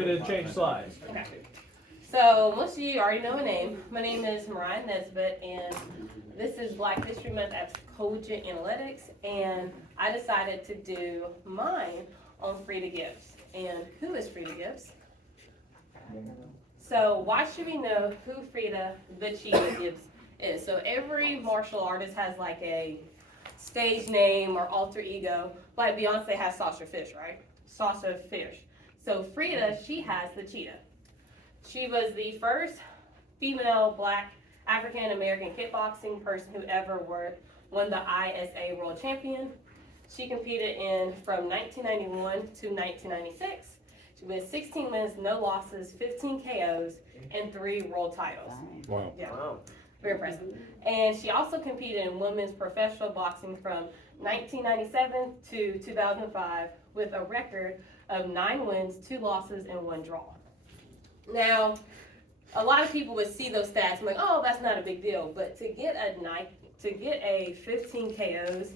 me to change slides? Okay. So most of you already know my name. My name is Mariah Nesbitt, and this is Black History Month at Cogent Analytics, and I decided to do mine on Fredia Gibbs. And who is Fredia Gibbs? So why should we know who Fredia the Cheetah Gibbs is? So every martial artist has like a stage name or alter ego. Like Beyonce has Sasha Fish, right? Sasha Fish. So Fredia, she has the cheetah. She was the first female Black African American kickboxing person who ever won the ISA World Champion. She competed from 1991 to 1996. She won 16 wins, no losses, 15 KOs, and 3 world titles. Wow. Yeah, very impressive. And she also competed in women's professional boxing from 1997 to 2005 with a record of 9 wins, 2 losses, and 1 draw. Now, a lot of people would see those stats and like, oh, that's not a big deal. But to get a 15 KOs,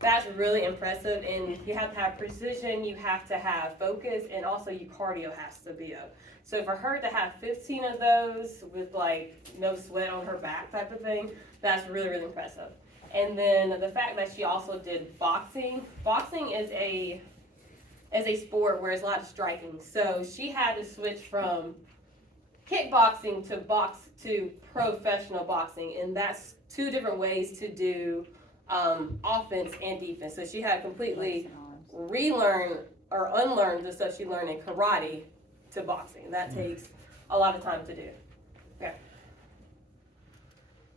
that's really impressive. And you have to have precision, you have to have focus, and also your cardio has to be up. So for her to have 15 of those with like no sweat on her back type of thing, that's really, really impressive. And then the fact that she also did boxing. Boxing is a sport where there's a lot of striking. So she had to switch from kickboxing to professional boxing, and that's 2 different ways to do offense and defense. So she had to completely relearn or unlearn the stuff she learned in karate to boxing. That takes a lot of time to do. Okay.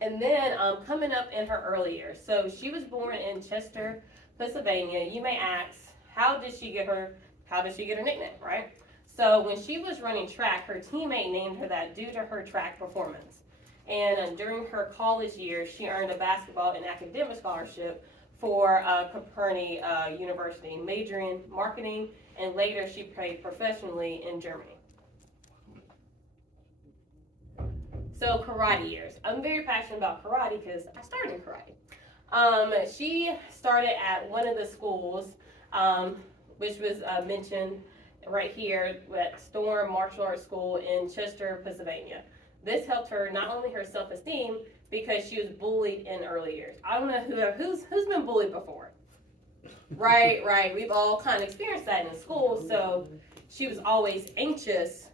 And then coming up in her early years. So she was born in Chester, Pennsylvania. You may ask, how did she get her nickname, right? So when she was running track, her teammate named her that due to her track performance. And during her college years, she earned a basketball and academic scholarship for Copernic University, majoring in marketing, and later she played professionally in Germany. So karate years. I'm very passionate about karate because I started in karate. She started at one of the schools, which was mentioned right here at Storm Martial Arts School in Chester, Pennsylvania. This helped her not only her self-esteem because she was bullied in early years. I don't know who's been bullied before. Right. We've all kind of experienced that in school. So she was always anxious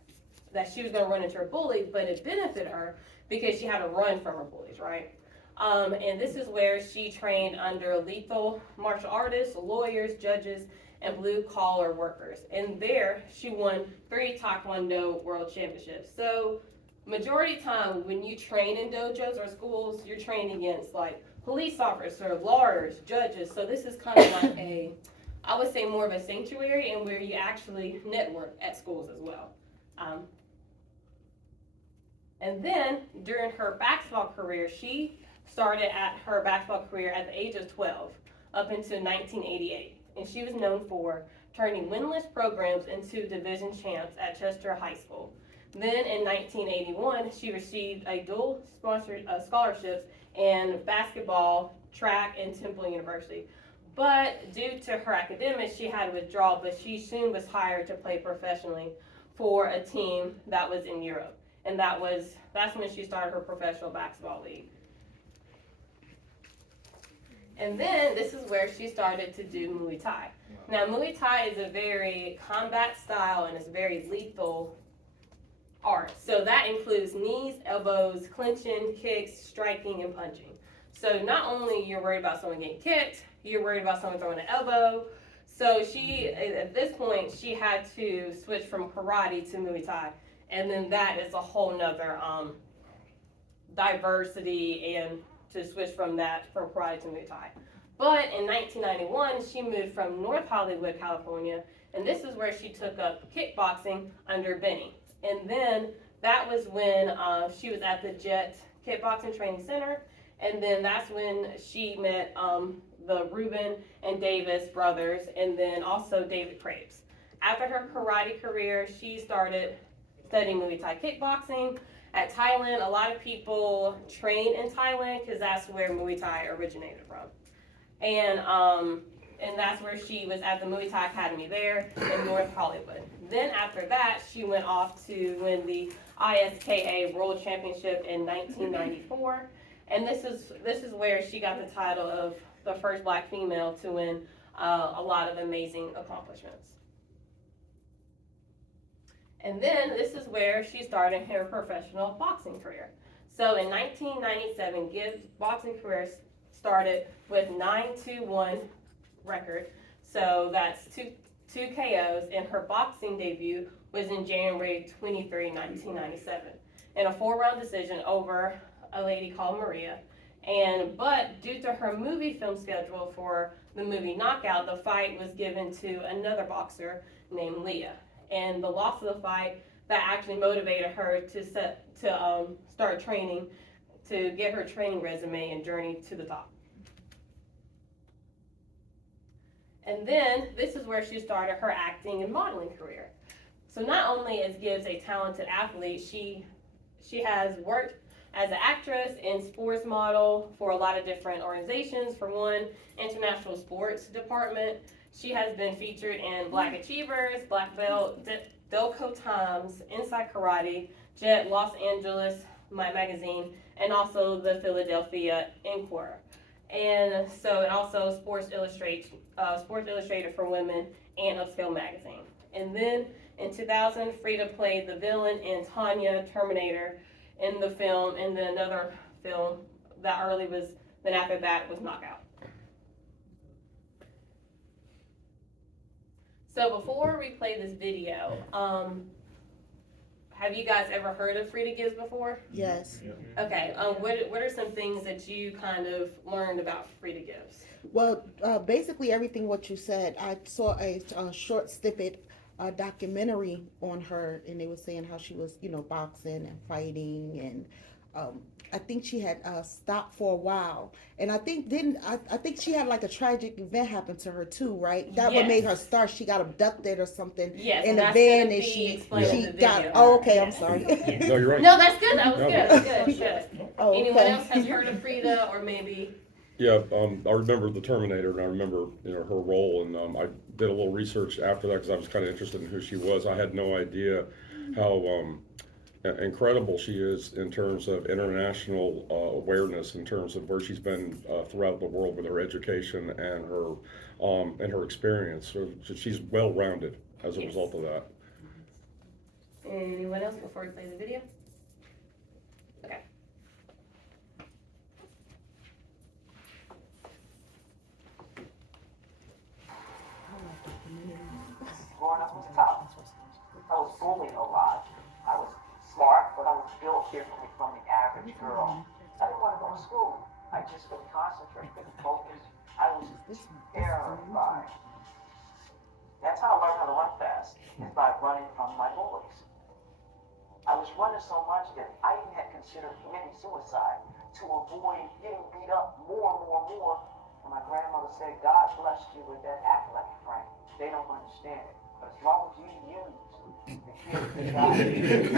that she was going to run into her bully, but it benefited her because she had to run from her bullies, right? And this is where she trained under lethal martial artists, lawyers, judges, and blue-collar workers. And there, she won 3 Taekwondo World Championships. So majority of time, when you train in dojos or schools, you're training against like police officers, lawyers, judges. So this is kind of like I would say more of a sanctuary and where you actually network at schools as well. And then during her basketball career, she started her basketball career at the age of 12 up until 1988. And she was known for turning winless programs into division champs at Chester High School. Then in 1981, she received a dual sponsored scholarships in basketball, track, and Temple University. But due to her academics, she had to withdraw, but she soon was hired to play professionally for a team that was in Europe. And that's when she started her professional basketball league. And then this is where she started to do Muay Thai. Now Muay Thai is a very combat style and it's very lethal art. So that includes knees, elbows, clinching, kicks, striking, and punching. So not only you're worried about someone getting kicked, you're worried about someone throwing an elbow. So she, at this point, she had to switch from karate to Muay Thai. And then that is a whole nother diversity and to switch from karate to Muay Thai. But in 1991, she moved from North Hollywood, California, and this is where she took up kickboxing under Benny. And then that was when she was at the Jet Kickboxing Training Center, and then that's when she met the Reuben and Davis brothers, and then also David Krabs. After her karate career, she started studying Muay Thai kickboxing at Thailand. A lot of people train in Thailand because that's where Muay Thai originated from. And and that's where she was at the Muay Thai Academy there in North Hollywood. Then after that, she went off to win the ISKA World Championship in 1994, and this is where she got the title of the first Black female to win a lot of amazing accomplishments. And then this is where she started her professional boxing career. So in 1997, Gibbs' boxing career started with 9-1 record. So that's two KOs, and her boxing debut was in January 23, 1997, in a 4-round decision over a lady called Maria. But due to her movie film schedule for the movie Knockout, the fight was given to another boxer named Leah. And the loss of the fight, that actually motivated her to start training, to get her training resume and journey to the top. And then this is where she started her acting and modeling career. So not only is Gibbs a talented athlete, she has worked as an actress and sports model for a lot of different organizations. For one, International Sports Department. She has been featured in Black Achievers, Black Belt, Delco Times, Inside Karate, Jet, Los Angeles Magazine, and also the Philadelphia Inquirer. And also Sports Illustrated for Women and Upscale Magazine. And then in 2000, Fredia played the villain in Tanya Terminator in the film, and then another film that then after that was Knockout. So before we play this video, have you guys ever heard of Fredia Gibbs before? Yes. Okay. What are some things that you kind of learned about Fredia Gibbs? Well, basically everything what you said. I saw a short snippet documentary on her, and they were saying how she was, boxing and fighting, and I think she had stopped for a while, and I think she had like a tragic event happen to her too, right? That Yes. what made her start. She got abducted or something Yes, in a that's van, gonna and be she explained in the got. video. Oh, okay. I'm Yes. sorry. Yes. No, you're right. No, that's good. That was No, good. Oh, Anyone okay. else has heard of Fredia, or maybe? Yeah, I remember the Terminator, and I remember her role, and I did a little research after that because I was kind of interested in who she was. I had no idea how incredible she is in terms of international awareness, in terms of where she's been throughout the world with her education and her experience. So she's well-rounded as a result of that. Anyone else before we play the video? Okay. Growing up was tough. I was bullied a lot. I was smart, but I was built differently from the average girl. I didn't want to go to school. I just couldn't concentrate, couldn't focus. I was terrified. That's how I learned how to run fast, is by running from my bullies. I was running so much that I even had considered committing suicide to avoid getting beat up more. And my grandmother said, God blessed you with that athletic frame. They don't understand it. But as long as you use the gift that God gave you.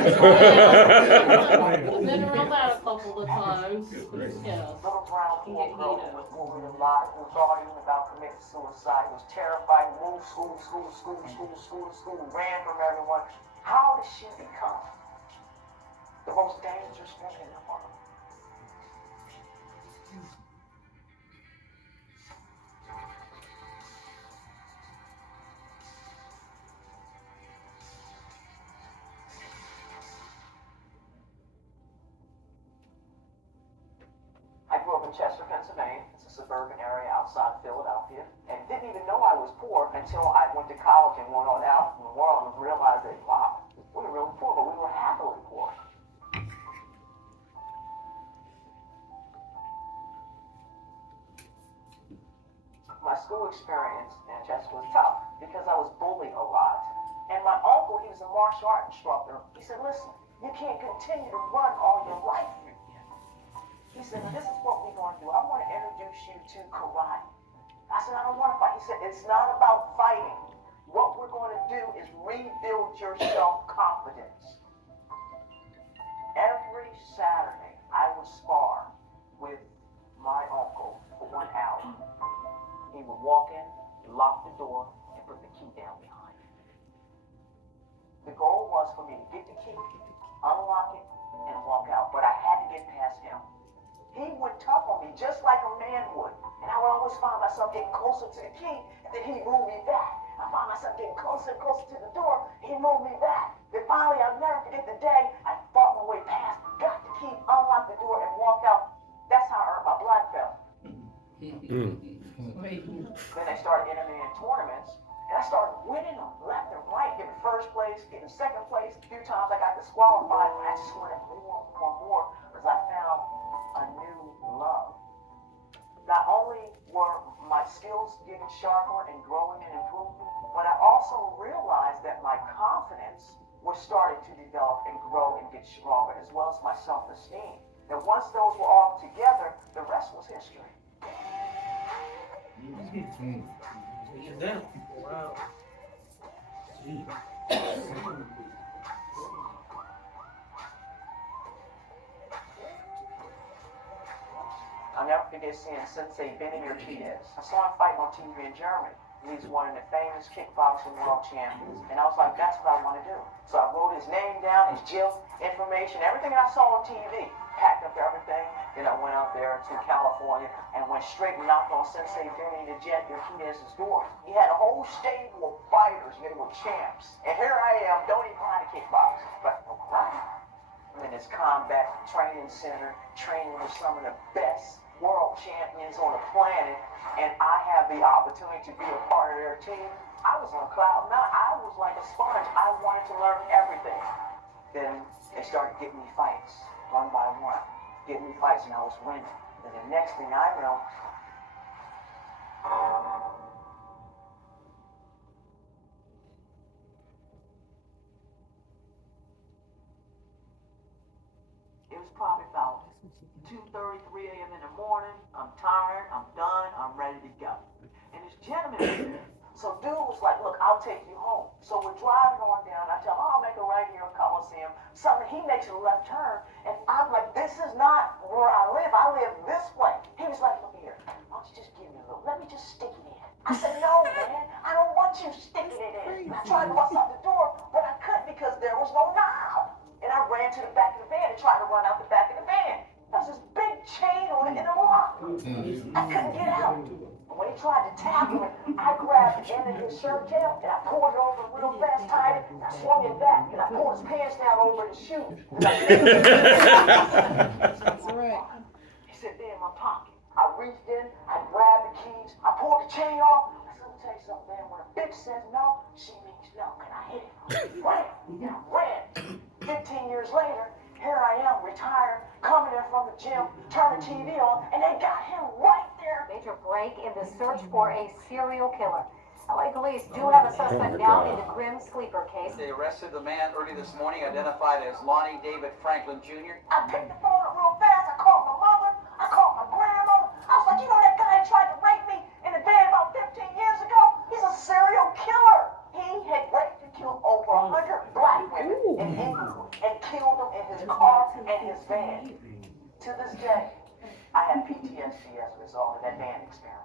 I've been around that a couple of times. Yeah. Little brown poor girl who was worried a lot, who thought even about committing suicide, was terrified, moved school, ran from everyone. How did she become the most dangerous woman in the world? I grew up in Chester, Pennsylvania. It's a suburban area outside of Philadelphia, and didn't even know I was poor until I went to college and went on out in the world and realized that, wow, we were really poor, but we were happily poor. My school experience in Chester was tough because I was bullied a lot. And my uncle, he was a martial art instructor. He said, listen, you can't continue to run all your life. He said, this is what we're going to do. I want to introduce you to karate. I said, I don't want to fight. He said, it's not about fighting. What we're going to do is rebuild your self-confidence. Every Saturday, I would spar with my uncle for 1 hour. He would walk in, lock the door, and put the key down behind it. The goal was for me to get the key, unlock it, and walk out, but I had to get past him. He would tug on me just like a man would, and I would always find myself getting closer to the key, and then he'd move me back. I find myself getting closer and closer to the door, and he'd move me back. Then finally, I'll never forget the day I fought my way past, got the key, unlocked the door, and walked out. That's how I earned my black belt. Then I started entering in tournaments, and I started winning them left and right, getting first place, getting second place. A few times I got disqualified, but I just wanted more, because I found a new love. Not only were my skills getting sharper and growing and improving, but I also realized that my confidence was starting to develop and grow and get stronger, as well as my self-esteem. And once those were all together, the rest was history. Wow. I'll never forget seeing Sensei Benny Urquidez. I saw him fight on TV in Germany. He's one of the famous kickboxing world champions. And I was like, that's what I want to do. So I wrote his name down, his gym information, everything that I saw on TV. Packed up everything. Then I went out there to California and went straight and knocked on Sensei Benny the Jet Urquidez's door. He had a whole stable of fighters. They were champs. And here I am, don't even know how to kickbox. But I'm in this combat training center, training with some of the best world champions on the planet, and I have the opportunity to be a part of their team. I was on cloud nine. I was like a sponge. I wanted to learn everything. Then they started getting me fights, one by one, getting me fights, and I was winning. And the next thing I know, it was probably about 2:30, 3 a.m. in the morning. I'm tired, I'm done, I'm ready to go. And this gentleman was there. So dude was like, look, I'll take you home. So we're driving on down. I tell him, I'll make a right here in Coliseum. Suddenly he makes a left turn. And I'm like, this is not where I live. I live this way. He was like, look here, why don't you just give me a little, let me just stick it in. I said, no, man, I don't want you sticking it in. I tried to bust out the door, but I couldn't because there was no knob. And I ran to the back of the van and tried to run out the back of the van. There was this big chain on it and a lock. I couldn't get out. And when he tried to tackle it, I grabbed the end of his shirt tail and I pulled it over real fast, tied it, and I swung it back, and I pulled his pants down over his shoe. That's right. He said, they're in my pocket. I reached in, I grabbed the keys, I pulled the chain off. I said, let me tell you something, man. When a bitch says no, she means no. And I hit it. Ran. And I ran. 15 years later, here I am, retired, coming in from the gym, turning TV on, and they got him right there. Major break in the search for a serial killer. LA police do have a suspect now in the grim sleeper case. They arrested the man early this morning, identified as Lonnie David Franklin Jr. I picked the phone up real fast. I called my mother. I called my grandmother. I was like, you know that guy tried to rape me in the bed about 15 years ago? He's a serial killer. He had raped and killed over 100 black women in England and killed them in his car and his van. To this day, I have PTSD as a result of that van experience.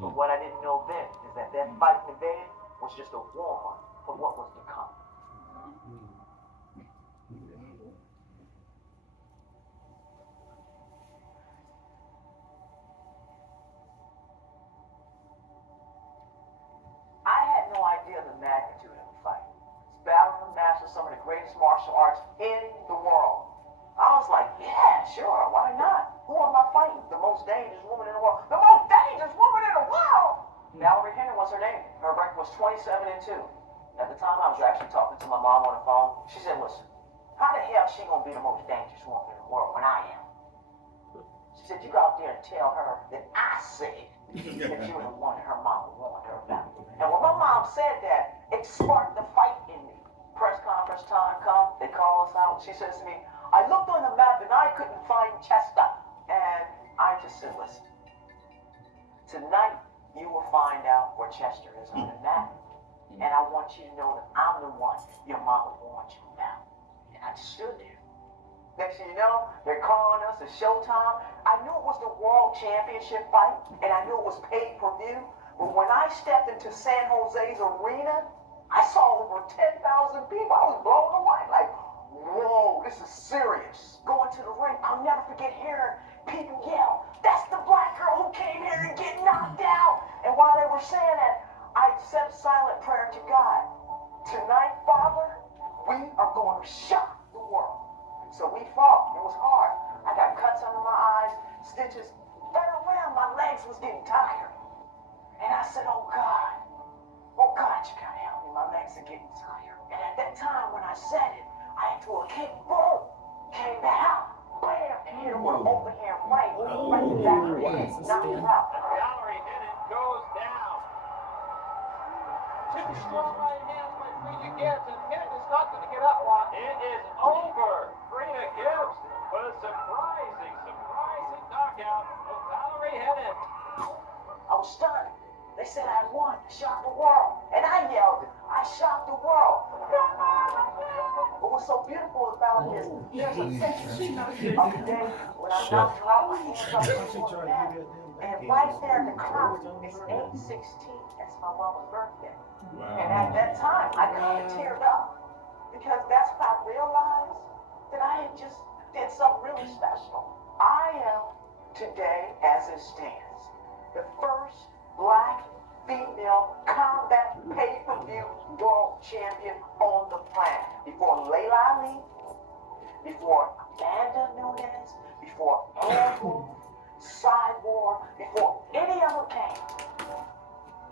But what I didn't know then is that that fight in the van was just a warm-up for what was to come. I had no idea the magnitude of the fight. It's battling the master of some of the greatest martial arts in the world. I was like, yeah, sure, why not? Who am I fighting? The most dangerous woman in the world. The most dangerous woman in the world! Valerie Henry was her name. Her record was 27 and 2. At the time, I was actually talking to my mom on the phone. She said, listen, how the hell is she gonna be the most dangerous woman in the world when I am? She said, you go out there and tell her that I said that you're the one her mama warned her about. And when my mom said that, it sparked the fight in me. Press conference time come, they call us out. She says to me, I looked on the map and I couldn't find Chester. And I just said, listen, tonight you will find out where Chester is on the map. And I want you to know that I'm the one your mama warned you about. And I just stood there. Next thing you know, they're calling us, it's showtime. I knew it was the world championship fight, and I knew it was pay-per-view. But when I stepped into San Jose's arena, I saw over 10,000 people. I was blown away. Like, whoa, this is serious. Going to the ring, I'll never forget hearing people yell, "That's the black girl who came here and get knocked out." And while they were saying that, I said a silent prayer to God. Tonight, Father, we are going to shock the world. So we fought. It was hard. I got cuts under my eyes, stitches. Right around my legs was getting tired. And I said, oh God, you gotta help me. My legs are getting tired. And at that time, when I said it, I threw a kick, boom, came back out, bam, and hit him with an overhand right in the back of the head, knocked him out. Gallery hit it, goes down. Two strong right hands by Fredia Gibbs, and Gibbs is not going to get up one. It is over. Fredia Gibbs with a surprising knockout of Valerie Hennett. I was stunned. They said I won, shocked the world. And I yelled it, I shocked the world. But what's so beautiful about it is, there's a section of the day when I knocked her out, my hands up before that. And right there, the clock is 8:16. It's my mama's birthday. And at that time, I kind of teared up. Because that's when I realized that I had just did something really special. I am, today, as it stands, the first black female combat pay-per-view world champion on the planet. Before Layla Ali, before Amanda Nunes, before Andrew, Cyborg, before any other came.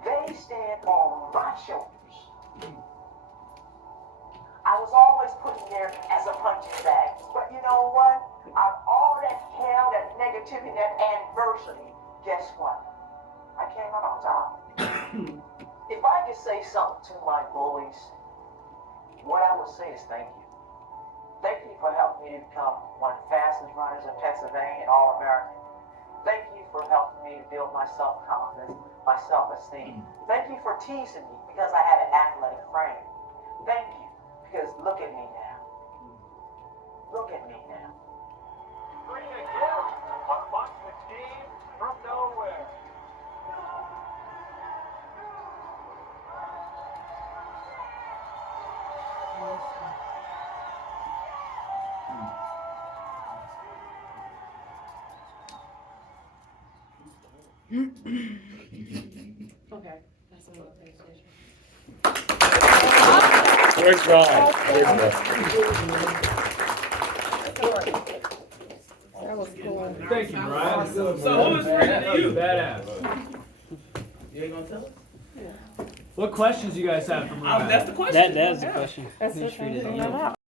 They stand on my shoulders. I was always put in there as a punching bag. But you know what? Out of all that hell, that negativity, that adversity, guess what? I came out on top. If I could say something to my bullies, what I would say is thank you. Thank you for helping me to become one of the fastest runners in Pennsylvania and All-American. Thank you for helping me to build my self-confidence, my self-esteem. Thank you for teasing me because I had an athletic frame. Thank you, because look at me now. Look at me now. Fredia Gibbs, a punch that came from nowhere. Okay, that's another PlayStation. Great job. Great job. That was cool. Thank you, Brian. So who is Fredia to you? Badass. You ain't gonna tell us? What questions you guys have for Mariah? That's the question. That's the question. That's Who's what I'm Fredia? figuring out.